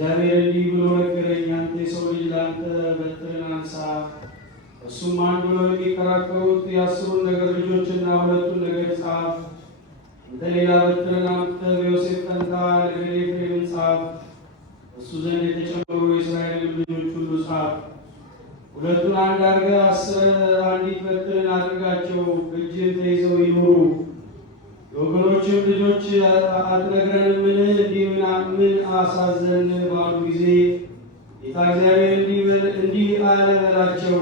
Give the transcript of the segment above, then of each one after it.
እግዚአብሔር እንዲህ ብሎ ነገረኝ፣ አንተ የሰው ልጅ ለአንተ በትርን አንሳ። እሱም አንድ ብለው የሚከራከሩት የአስሩን ነገድ ልጆችና ሁለቱን ነገድ ጻፍ። አንተ ሌላ በትርን አምጥተህ በዮሴፍ ፈንታ ነገደ ኤፍሬምን ጻፍ። እሱ ዘንድ የተጨመሩ የእስራኤል ልጆች ሁሉ ጻፍ። ሁለቱን አንድ አድርገህ አንዲት በትርን አድርጋቸው፣ እጅህን ተይዘው ይኑሩ። የወገኖችም ልጆች አትነግረንምን? ምን አሳዘን ባሉ ጊዜ ጌታ እግዚአብሔር እንዲህ አለ በላቸው፣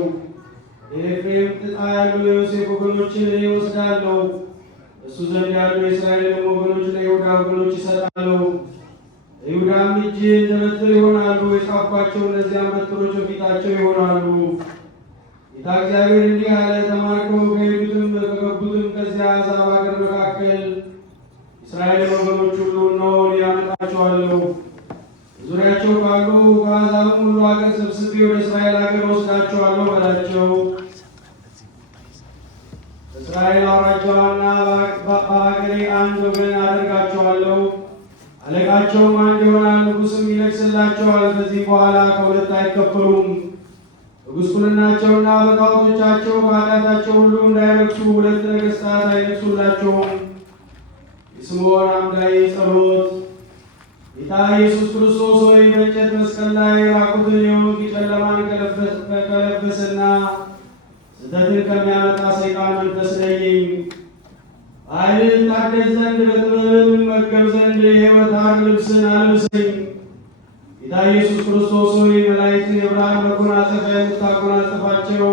የኤፍሬም ዕጣ ያሉ የዮሴፍ ወገኖችን እኔ እወስዳለሁ፣ እሱ ዘንድ ያሉ የእስራኤልም ወገኖች ለይሁዳ ወገኖች ይሰጣለሁ። ይሁዳም እጅ እንደ በትር ይሆናሉ፣ የጻፍኳቸው እነዚያም በትሮች በፊታቸው ይሆናሉ። ጌታ እግዚአብሔር እንዲህ አለ፣ ተማርከው ከሄዱትም ከገቡትም ከዚያ አሕዛብ አገር መካከል እስራኤል ወገኖች ሁሉ እነሆ ያመጣቸዋለሁ። ዙሪያቸው ካሉ ከአሕዛብም ሁሉ አገር ሰብስቤ ወደ እስራኤል አገር ወስዳቸዋለሁ በላቸው። እስራኤል አውራጃዋና በአገሬ አንድ ወገን አደርጋቸዋለሁ። አለቃቸውም አንድ ይሆናል፣ ንጉሥም ይነግሥላቸዋል። ከዚህ በኋላ ከሁለት አይከፈሉም። በጉስቁልናቸውና በጣዖቶቻቸው በኃጢአታቸው ሁሉ እንዳይረክሱ ሁለት ነገሥታት አይነግሡላቸውም። የስምዖን አምዳይ ጸሎት። ጌታ ኢየሱስ ክርስቶስ ሆይ በእንጨት መስቀል ላይ ራቁትን የሆንክ ጨለማን ከለበሰና ስህተትን ከሚያመጣ ሰይጣን መንፈስ ለየኝ። ኃይልን ታደስ ዘንድ በጥበብም መገብ ዘንድ የሕይወት ሐር ልብስን አልብሰኝ። ጌታ ኢየሱስ ክርስቶስ ሆይ መላእክትን የብርሃን መጎናጸፊያ የምታጎናጸፋቸው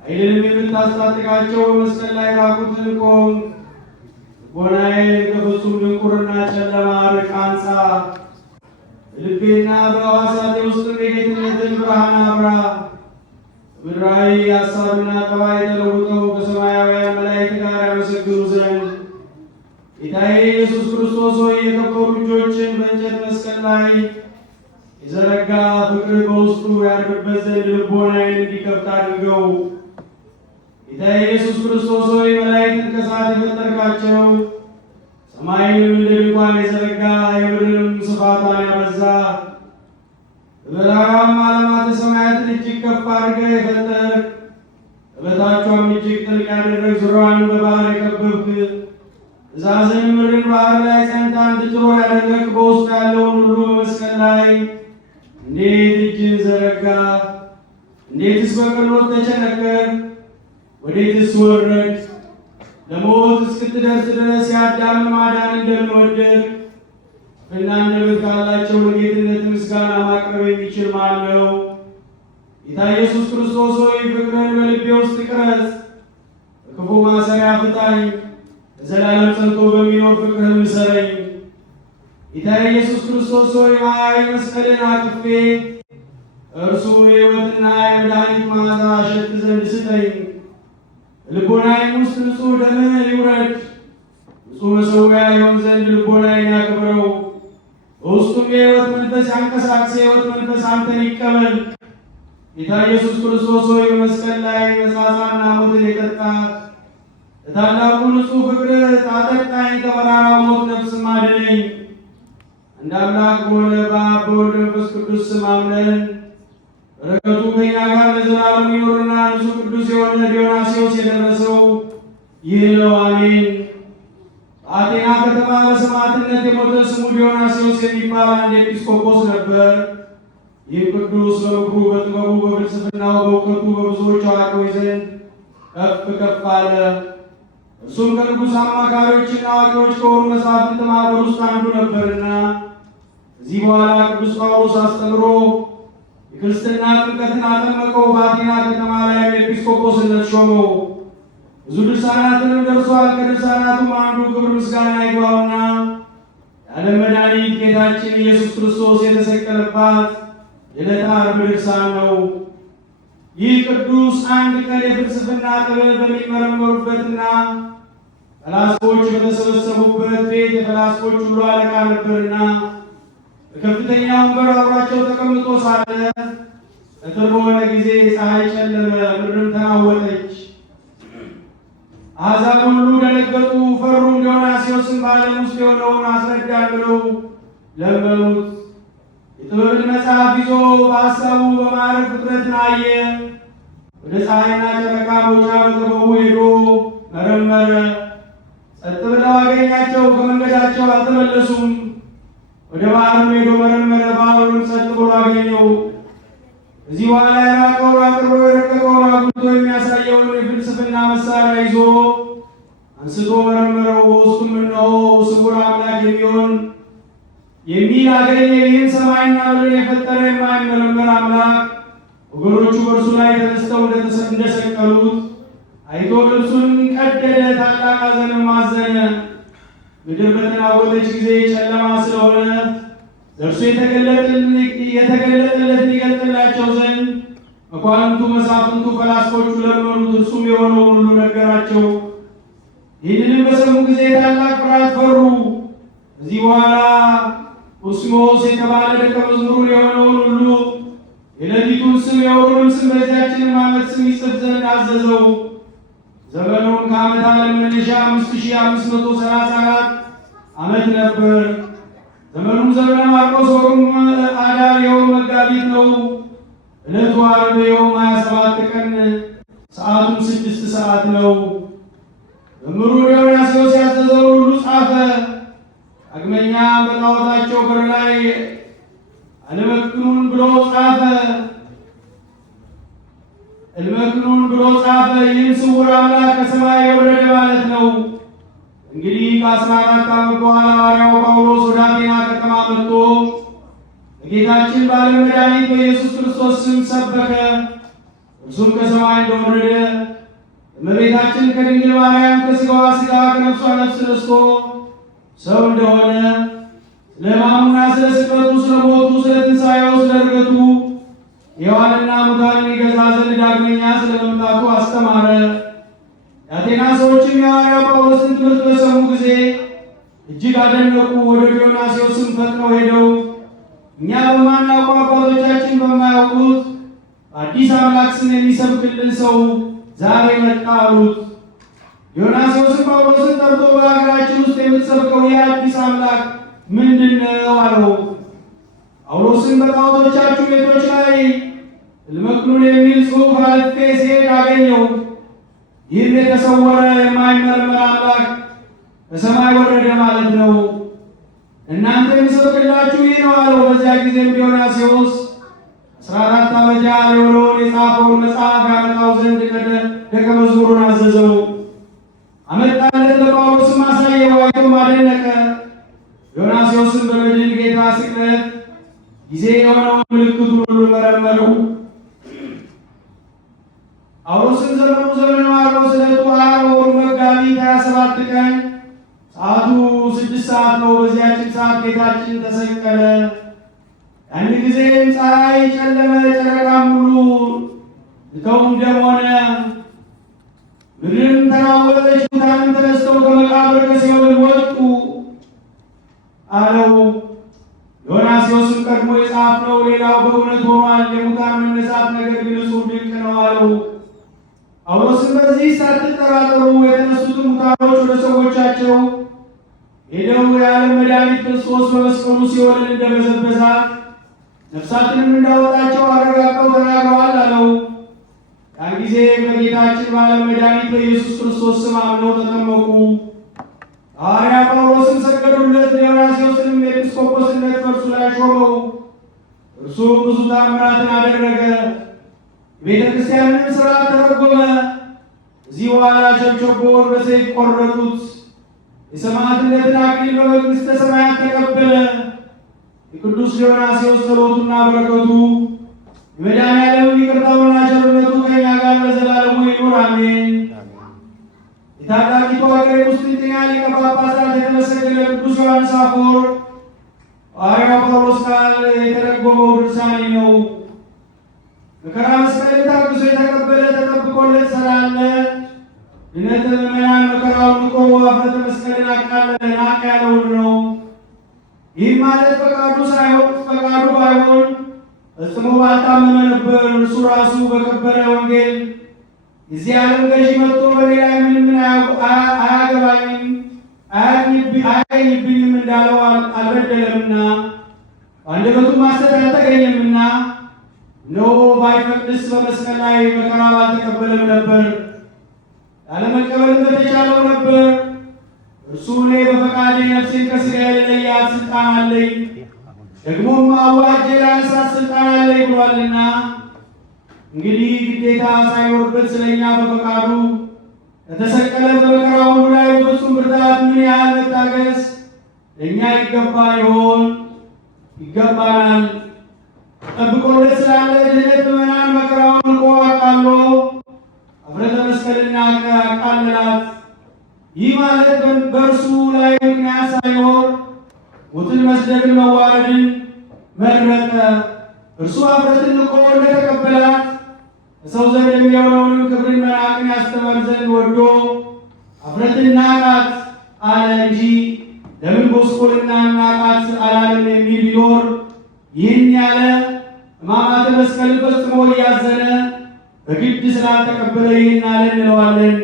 ኃይልንም የምታስታጥቃቸው በመስቀል ላይ ራቁትን ቆምክ። ልቦናዬን ከፍጹም ድንቁርና ጨለማ ርቅ አንጻ። በልቤና በሕዋሳቴ ውስጥም የጌትነትን ብርሃን አብራ። ምድራዊ ሐሳብና ጠባይ ተለውጠው ከሰማያውያን መላእክት ጋር ያመሰግኑ ዘንድ ጌታዬ ኢየሱስ ክርስቶስ ሆይ የከበሩ እጆችን በእንጨት መስቀል ላይ የዘረጋ ፍቅር በውስጡ ያድርበት ዘንድ ልቦናዬን እንዲከፍት አድርገው። ጌታዬ ኢየሱስ ክርስቶስ ሆይ መላእክትን ከእሳት የፈጠርካቸው፣ ሰማይንም እንደ ድንኳን የዘረጋ፣ የምድርንም ስፋቷን ያበዛ፣ በበረሃም ዓለማተ ሰማያትን እጅግ ከፍ አድርገህ የፈጠርክ፣ በበታቿም እጅግ ጥልቅ ያደረግህ፣ ዙሪያዋንም በባህር የከበብክ፣ ትእዛዝህንም ምድርን ባህር ላይ ጸንታ እንድትኖር ያደረግህ፣ በውስጡ ያለውን ሁሉ በመስቀል ላይ እንዴት እጅን ዘረጋ! እንዴትስ በቅኖት ተቸነከር! ወዴትስ ወረድ! ለሞት እስክትደርስ ድረስ የአዳምን ማዳን እንደምንወደድ እና አንደበት ካላቸው ለጌትነት ምስጋና ማቅረብ የሚችል ማን ነው? ጌታ ኢየሱስ ክርስቶስ ሆይ ፍቅርን በልቤ ውስጥ ቅረጽ፣ በክፉ ማሰሪያ ፍታኝ፣ ለዘላለም ጸንቶ በሚኖር ፍቅርህም እሰረኝ። ጌታ ኢየሱስ ክርስቶስ ሆይ ማያዊ መስቀልን አቅፌ እርሱ የሕይወትና የመድኃኒት መዓዛ እሸት ዘንድ ስጠኝ። ልቦናዬም ውስጥ ንጹሕ ደምህ ይውረድ፣ ንጹሕ መሠዊያ ይሆን ዘንድ ልቦናዬን ያክብረው። በውስጡም የሕይወት መንፈስ ያንቀሳቅስ፣ የሕይወት መንፈስ አንተን ይቀበል። ጌታ ኢየሱስ ክርስቶስ ሆይ በመስቀል ላይ መጻጻና ሞትን የጠጣ ለታላቁ ንጹሕ ፍቅርህ ታጠቃኝ፣ ከመራራው ሞት ነፍስም አድነኝ። እንደ አምላክ በሆነ በአብ በወልድ በመንፈስ ቅዱስ ስም አምነን በረከቱ ከእኛ ጋር ለዘላለሙ ይኖርና ንጹሕ ቅዱስ የሆነ ዲዮናስዮስ የደረሰው ይህ ነው። አሜን። በአቴና ከተማ በሰማዕትነት የሞተ ስሙ ዲዮናስዮስ የሚባል አንድ ኤጲስቆጶስ ነበር። ይህ ቅዱስ በምክሩ በጥበቡ በፍልስፍናው በእውቀቱ በብዙዎች አዋቂዎች ዘንድ ከፍ ከፍ አለ። እርሱም ከንጉሥ አማካሪዎችና አዋቂዎች ከሆኑ መሳፍንት ማኅበር ውስጥ አንዱ ነበርና ከዚህ በኋላ ቅዱስ ጳውሎስ አስተምሮ የክርስትና ጥምቀትን አጠመቀው። በአቴና ከተማ ላይ ኤጲስቆጶስነት ሾመው። ብዙ ድርሳናትንም ደርሷል። ከድርሳናቱም አንዱ ክብር ምስጋና ይግባውና የዓለም መድኃኒት ጌታችን ኢየሱስ ክርስቶስ የተሰቀለባት የዕለተ ዓርብ ድርሳን ነው። ይህ ቅዱስ አንድ ቀን የፍልስፍና ጥበብ በሚመረመሩበትና ፈላስፎች በተሰበሰቡበት ቤት የፈላስፎች ሁሉ አለቃ ነበርና በከፍተኛ ወንበር አብሯቸው ተቀምጦ ሳለ ቀትር በሆነ ጊዜ ፀሐይ ጨለመ፣ ምድርም ተናወጠች። አሕዛብ ሁሉ ደነገጡ፣ ፈሩም። ዲዮናስዮስም በዓለም ውስጥ የሆነውን አስረዳን ብለው ለመኑት። የጥበብን መጽሐፍ ይዞ በሐሳቡ በማዕረግ ፍጥረትን አየ። ወደ ፀሐይና ጨረቃ መውጫ በጥበቡ ሄዶ መረመረ። ጸጥ ብለው አገኛቸው፣ ከመንገዳቸው አልተመለሱም። ወደ ባህርም ሄዶ መረመረ፣ ባህሩንም ጸጥ ብሎ አገኘው። እዚህ በኋላ የራቀውን አቅርቦ የረቀቀውን አጉልቶ የሚያሳየውን የፍልስፍና መሳሪያ ይዞ አንስቶ መረመረው። በውስጡም እነሆ ስውር አምላክ የሚሆን የሚል አገኘ። ይህን ሰማይና ምድርን የፈጠረ የማይመረመር አምላክ ወገኖቹ በእርሱ ላይ ተነስተው እንደሰቀሉት አይቶ ልብሱን ቀደደ፣ ታላቅ ሐዘንም አዘነ። ምድር በተናወጠች ጊዜ ጨለማ ስለሆነ ለእርሱ የተገለጠለት ሊገልጥላቸው ዘንድ መኳንንቱ፣ መሳፍንቱ፣ ፈላስፎቹ ለመኑት። እርሱም የሆነውን ሁሉ ነገራቸው። ይህንንም በሰሙ ጊዜ ታላቅ ፍርሃት ፈሩ። ከዚህ በኋላ ኡስሞስ የተባለ ደቀ መዝሙሩን የሆነውን ሁሉ የሌሊቱን ስም የወሩንም ስም በዚያችንም ዓመት ስም ይጽፍ ዘንድ አዘዘው። ዘመኑም ከዓመት ዓለም መነሻ 5534 ዓመት ነበር። ዘመኑም ዘመነ ማርቆስ፣ ወሩም አዳር፣ የወሩ መጋቢት ነው። ዕለቱ ዓርብ፣ የወሩም 27 ቀን፣ ሰዓቱም 6 ሰዓት ነው። መምህሩ ዲዮናስዮስ ያዘዘውን ሁሉ ጻፈ። ዳግመኛ በጣዖታቸው በር ላይ እልመክኑን ብሎ ጻፈ። ይህም ስውር አምላክ ከሰማይ የወረደ ማለት ነው። እንግዲህ ከ14 ዓመት በኋላ ሐዋርያው ጳውሎስ ወደ አቴና ከተማ መጥቶ በጌታችን ባለ መድኃኒት በኢየሱስ ክርስቶስ ስም ሰበከ። እርሱም ከሰማይ እንደወረደ እመቤታችን ከድንግል ማርያም ከሥጋዋ ሥጋ ከነፍሷ ነፍስ ነስቶ ሰው እንደሆነ ስለ ሕማሙና ስለ ስቅለቱ፣ ስለ ሞቱ፣ ስለ ትንሣኤው፣ ስለ ዕርገቱ ሕያዋንና ሙታንን ይገዛ ዘንድ ዳግመኛ ስለ መምጣቱ አስተማረ። የአቴና ሰዎችም የሐዋርያው ጳውሎስን ትምህርት በሰሙ ጊዜ እጅግ አደነቁ። ወደ ዲዮናስዮስም ፈጥነው ሄደው እኛ በማናውቀው አባቶቻችን በማያውቁት አዲስ አምላክ ስም የሚሰብክልን ሰው ዛሬ መጣ አሉት። ዲዮናስዮስም ጳውሎስን ጠርቶ በሀገራችን ውስጥ የምትሰብከው ይህ አዲስ አምላክ ምንድን ነው አለው። ጳውሎስን በጣዖቶቻችሁ ቤቶች ላይ እልመክኑን የሚል ጽሑፍ አልፌ ሲሄድ አገኘው። ይህም የተሰወረ የማይመረመር አምላክ ከሰማይ ወረደ ማለት ነው። እናንተ የምሰብክላችሁ ይህ ነው አለው። በዚያ ጊዜም ዲዮናስዮስ 14 ዓመት ያህል የሆነውን የጻፈውን መጽሐፍ ያመጣው ዘንድ ደቀ መዝሙሩን አዘዘው። አመጣለት፣ ለጳውሎስም አሳየው። አይቶም አደነቀ። ዲዮናስዮስም በመድን ጌታ ስቅለት ጊዜ የሆነውን ምልክቱን ሁሉ መረመረው። ጳውሎስም ዘመነ ማርቆስ፣ ዕለቱ ዓርብ፣ ወሩ መጋቢት 27 ቀን፣ ሰዓቱ 6 ሰዓት ነው። በዚያችን ሰዓት ጌታችን ተሰቀለ። ያን ጊዜም ፀሐይ ጨለመ፣ ጨረቃም ሁሉ ልተውም ደም ሆነ። ምድርም ተናወጠች፣ ሙታንም ተነስተው ከመቃብር ከሲኦል ወጡ አለው። ዲዮናስዮስም ቀድሞ የጻፍነው ሌላው በእውነት ሆኗል፣ የሙታን መነሳት ነገር ግን እጹብ ድንቅ ነው አለው። ጳውሎስም በዚህ ሳትጠራጠሩ የተነሱትን ሙታኖች ወደ ሰዎቻቸው ሄደው የዓለም መድኃኒት ክርስቶስ በመስቀሉ ሲኦልን እንደበዘበዛት ነፍሳትንም እንዳወጣቸው አረጋግጠው ተናግረዋል አለው። ያን ጊዜ በጌታችን በዓለም መድኃኒት በኢየሱስ ክርስቶስ ስም አምነው ተጠመቁ። ሐዋርያ ጳውሎስን ሰገዱለት። ዲዮናስዮስንም ኤጲስቆጶስነት በእርሱ ላይ ሾመው። እርሱ ብዙ ታምራትን አደረገ፣ የቤተ ክርስቲያንንም ሥርዓት ተረጎመ። እዚህ በኋላ ቸብቸቦውን በሰይፍ ቆረጡት። የሰማዕትነትን አክሊል በመንግሥተ ሰማያት ተቀበለ። የቅዱስ ዲዮናስዮስ ጸሎቱና በረከቱ የመድኃኔዓለም ይቅርታውና ቸርነቱ ከእኛ ጋር ለዘላለሙ ይኑር አሜን። የታላቂቱ ሀገር የቁስጥንጥንያ ሊቀ ጳጳሳት የተመሰገነ ቅዱስ ዮሐንስ አፈወርቅ ሐዋርያው ጳውሎስ ቃል የተረጎመው ድርሳኔ ነው። መከራ መስቀልን ታግሶ የተቀበለ ተጠብቆለት ስላለ ድነተ ምዕመናን መከራውን ንቆ ኀፍረተ መስቀልን አቃለለ፣ ናቀ ያለውን ነው። ይህም ማለት ፈቃዱ ባይሆን ፈጽሞ ባልታመመ ነበር። እርሱ ራሱ በከበረ ወንጌል የዚህ ዓለም ገዢ መጥቶ በእኔ ላይ ምን አያገባኝም አያገኝብኝም እንዳለው አልበደለምና አንደበቱ ማሰት አልተገኘምና እነሆ ባይፈቅድስ በመስቀል ላይ መከራ ባልተቀበለም ነበር፣ ያለመቀበልም በተቻለው ነበር። እርሱ እኔ በፈቃዴ ነፍሴን ከሥጋዬ ልለያት ስልጣን አለኝ፣ ደግሞም አዋጄ ላነሳት ስልጣን አለኝ ብሏልና እንግዲህ ግዴታ ሳይኖርበት ስለኛ በፈቃዱ ከተሰቀለ በመከራው ሁሉ ላይ በፍጹም ብርታት ምን ያህል መታገስ ለእኛ ይገባ ይሆን? ይገባናል። ጠብቆለት ስላለ ድኅነት ምዕመናን መከራውን ንቆ አቃሎ ኀፍረተ መስቀልና አቃለላት። ይህ ማለት በእርሱ ላይ ምክንያት ሳይኖር ሞትን፣ መስደድን፣ መዋረድን መረጠ። እርሱ ኀፍረትን ንቆ እንደተቀበላት ከሰው ዘንድ የሚሆነውንም ክብርን መናቅን ያስተምር ዘንድ ወዶ ኀፍረትን ናቃት አለ እንጂ ለምን ጎስቆልና ናቃት አላለም የሚል ቢኖር ይህን ያለ ሕማማተ መስቀልን ፈጽሞ እያዘነ በግድ ስላልተቀበለ ይህን አለ እንለዋለን።